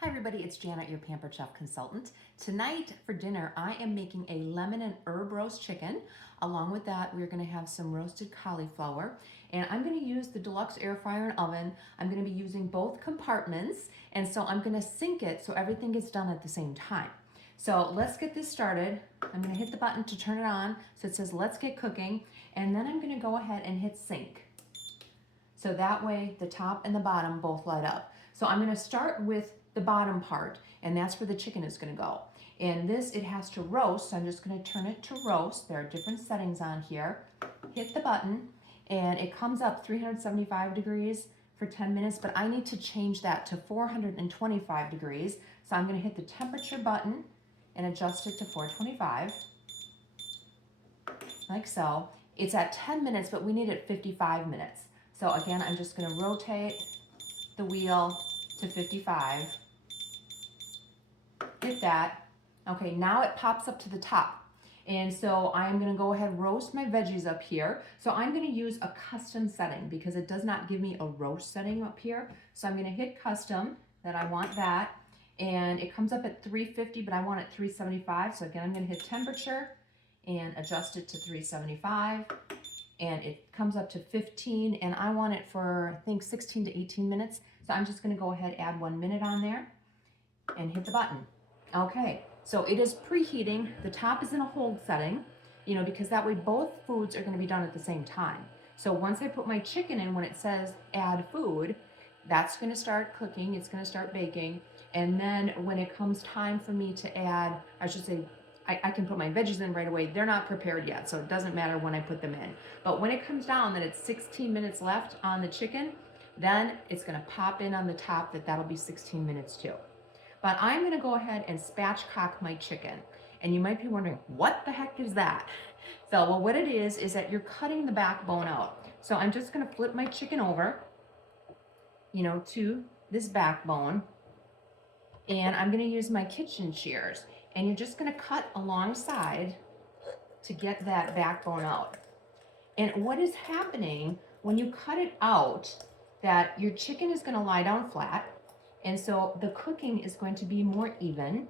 Hi everybody, it's Janet, your Pampered Chef consultant. Tonight for dinner, I am making a lemon and herb roast chicken. Along with that, we're gonna have some roasted cauliflower. And I'm gonna use the Deluxe air fryer and oven. I'm gonna be using both compartments. And so I'm gonna sync it so everything gets done at the same time. So let's get this started. I'm gonna hit the button to turn it on. So it says, let's get cooking. And then I'm gonna go ahead and hit sync. So that way the top and the bottom both light up. So I'm gonna start with the bottom part, and that's where the chicken is gonna go. And this, it has to roast, so I'm just gonna turn it to roast. There are different settings on here. Hit the button, and it comes up 375 degrees for 10 minutes, but I need to change that to 425 degrees. So I'm gonna hit the temperature button and adjust it to 425, like so. It's at 10 minutes, but we need it 55 minutes. So again, I'm just gonna rotate the wheel to 55. Hit that. Okay, now it pops up to the top. And so I'm gonna go ahead and roast my veggies up here. So I'm gonna use a custom setting because it does not give me a roast setting up here. So I'm gonna hit custom, that I want that. And it comes up at 350, but I want it 375. So again, I'm gonna hit temperature and adjust it to 375. And it comes up to 15, and I want it for, I think, 16 to 18 minutes. So I'm just gonna go ahead, add 1 minute on there and hit the button. Okay, so it is preheating. The top is in a hold setting, because that way both foods are gonna be done at the same time. So once I put my chicken in, when it says add food, that's gonna start cooking, it's gonna start baking. And then when it comes time for me to add, I should say, I can put my veggies in right away. They're not prepared yet, so it doesn't matter when I put them in. But when it comes down that it's 16 minutes left on the chicken, then it's gonna pop in on the top that'll be 16 minutes too. But I'm gonna go ahead and spatchcock my chicken. And you might be wondering, what the heck is that? So, well, what it is that you're cutting the backbone out. So I'm just gonna flip my chicken over, to this backbone. And I'm gonna use my kitchen shears. And you're just gonna cut alongside to get that backbone out. And what is happening when you cut it out, that your chicken is gonna lie down flat. And so the cooking is going to be more even,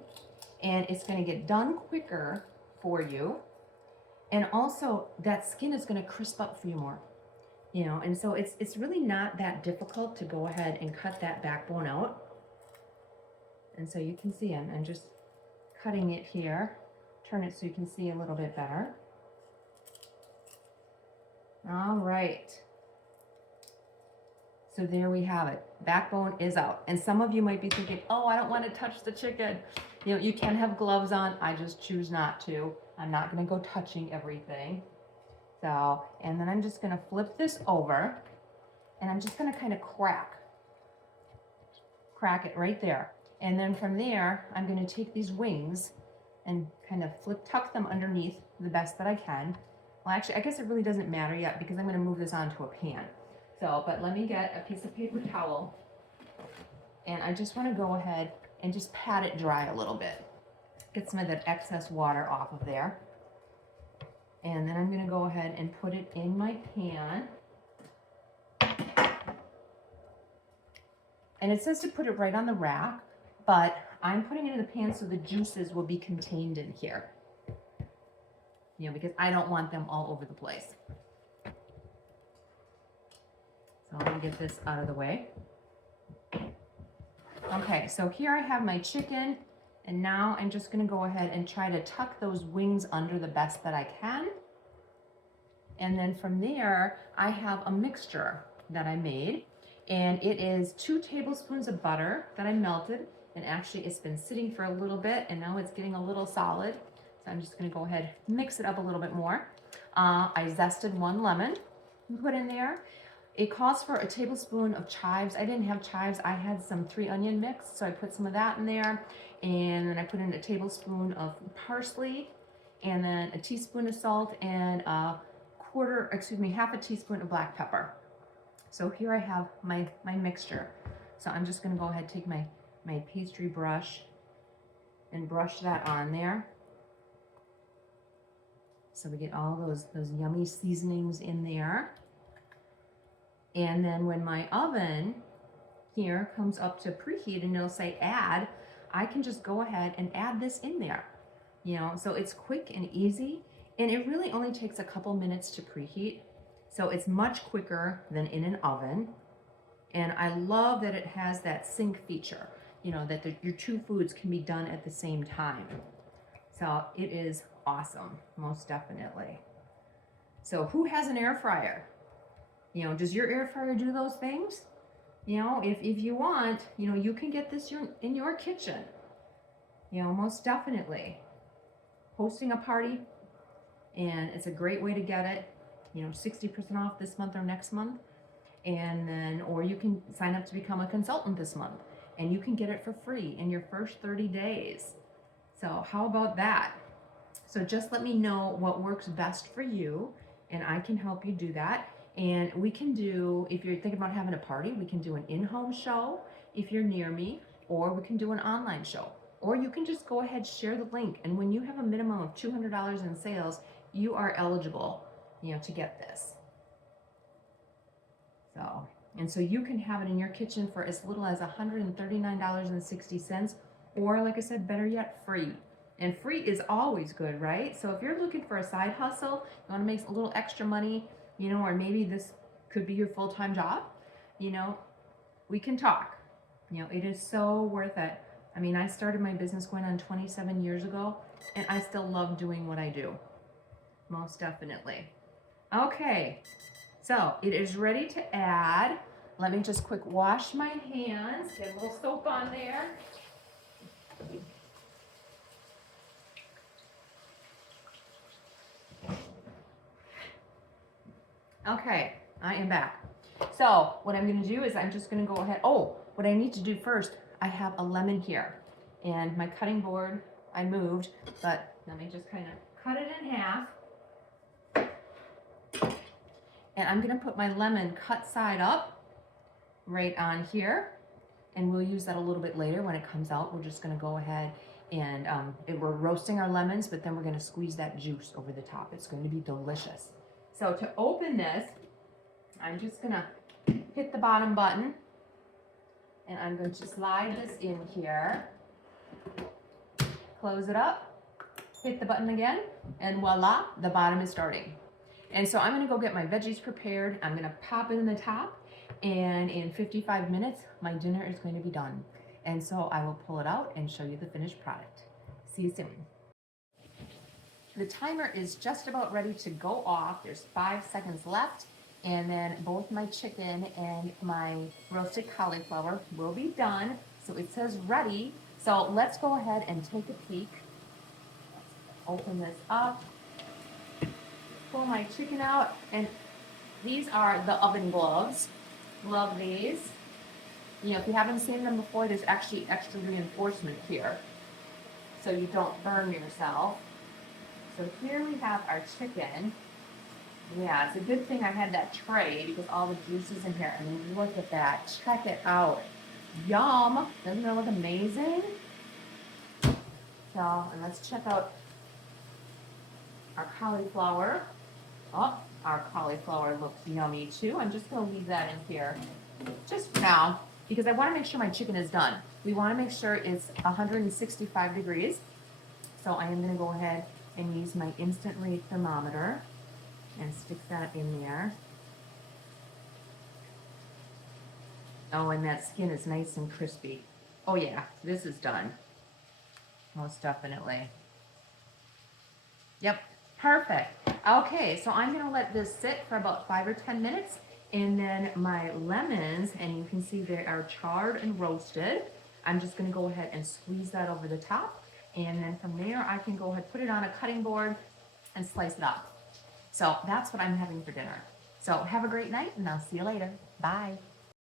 and it's gonna get done quicker for you. And also that skin is gonna crisp up for you more, and so it's really not that difficult to go ahead and cut that backbone out. And so you can see I'm just cutting it here. Turn it so you can see a little bit better. All right. So there we have it. Backbone is out. And some of you might be thinking, oh, I don't want to touch the chicken. You can have gloves on. I just choose not to. I'm not going to go touching everything. So, and then I'm just going to flip this over, and I'm just going to kind of crack it right there. And then from there, I'm going to take these wings and kind of tuck them underneath the best that I can. Well, actually, I guess it really doesn't matter yet because I'm going to move this onto a pan. So, but let me get a piece of paper towel, and I just want to go ahead and just pat it dry a little bit. Get some of that excess water off of there. And then I'm going to go ahead and put it in my pan. And it says to put it right on the rack, but I'm putting it in the pan so the juices will be contained in here. Because I don't want them all over the place. So I'm gonna get this out of the way. Okay, so here I have my chicken, and now I'm just gonna go ahead and try to tuck those wings under the best that I can. And then from there, I have a mixture that I made, and it is 2 tablespoons of butter that I melted. And actually it's been sitting for a little bit, and now it's getting a little solid. So I'm just gonna go ahead, mix it up a little bit more. I zested 1 lemon and put in there. It calls for a tablespoon of chives. I didn't have chives, I had some 3 onion mix, so I put some of that in there. And then I put in a tablespoon of parsley, and then a teaspoon of salt, and half a teaspoon of black pepper. So here I have my mixture. So I'm just gonna go ahead and take my pastry brush and brush that on there. So we get all those yummy seasonings in there. And then when my oven here comes up to preheat and it'll say add, I can just go ahead and add this in there. So it's quick and easy, and it really only takes a couple minutes to preheat. So it's much quicker than in an oven. And I love that it has that sync feature, that your two foods can be done at the same time. So it is awesome, most definitely. So who has an air fryer? Does your air fryer do those things? If you want, you can get this in your kitchen. Most definitely. Hosting a party, and it's a great way to get it, 60% off this month or next month. And then, or you can sign up to become a consultant this month, and you can get it for free in your first 30 days. So how about that? So just let me know what works best for you, and I can help you do that. And we can do, if you're thinking about having a party, we can do an in-home show if you're near me, or we can do an online show. Or you can just go ahead, share the link, and when you have a minimum of $200 in sales, you are eligible, to get this. So you can have it in your kitchen for as little as $139.60, or like I said, better yet, free. And free is always good, right? So if you're looking for a side hustle, you want to make a little extra money, or maybe this could be your full-time job, we can talk. It is so worth it. I mean, I started my business going on 27 years ago, and I still love doing what I do. Most definitely. Okay, so it is ready to add. Let me just quick wash my hands, get a little soap on there. Okay, I am back. So what I'm going to do is I'm just going to go ahead. Oh, what I need to do first, I have a lemon here, and my cutting board I moved, but let me just kind of cut it in half. And I'm going to put my lemon cut side up right on here, and we'll use that a little bit later when it comes out. We're just going to go ahead and we're roasting our lemons, but then we're going to squeeze that juice over the top. It's going to be delicious. So to open this, I'm just going to hit the bottom button, and I'm going to slide this in here, close it up, hit the button again, and voila, the bottom is starting. And so I'm going to go get my veggies prepared. I'm going to pop it in the top, and in 55 minutes, my dinner is going to be done. And so I will pull it out and show you the finished product. See you soon. The timer is just about ready to go off. There's 5 seconds left, and then both my chicken and my roasted cauliflower will be done. So it says ready. So let's go ahead and take a peek. Let's open this up, pull my chicken out, and these are the oven gloves. Love these. If you haven't seen them before, there's actually extra reinforcement here, so you don't burn yourself. So here we have our chicken. Yeah, it's a good thing I had that tray because all the juice is in here. I mean, look at that. Check it out. Yum. Doesn't it look amazing? So, and let's check out our cauliflower. Oh, our cauliflower looks yummy too. I'm just going to leave that in here just for now because I want to make sure my chicken is done. We want to make sure it's 165 degrees. So I am going to go ahead and use my instant read thermometer and stick that in there. Oh, and that skin is nice and crispy. Oh yeah, this is done. Most definitely. Yep, perfect. Okay, so I'm gonna let this sit for about 5 or 10 minutes, and then my lemons, and you can see they are charred and roasted. I'm just gonna go ahead and squeeze that over the top, and then from there I can go ahead, put it on a cutting board and slice it up. So that's what I'm having for dinner. So have a great night, and I'll see you later. Bye.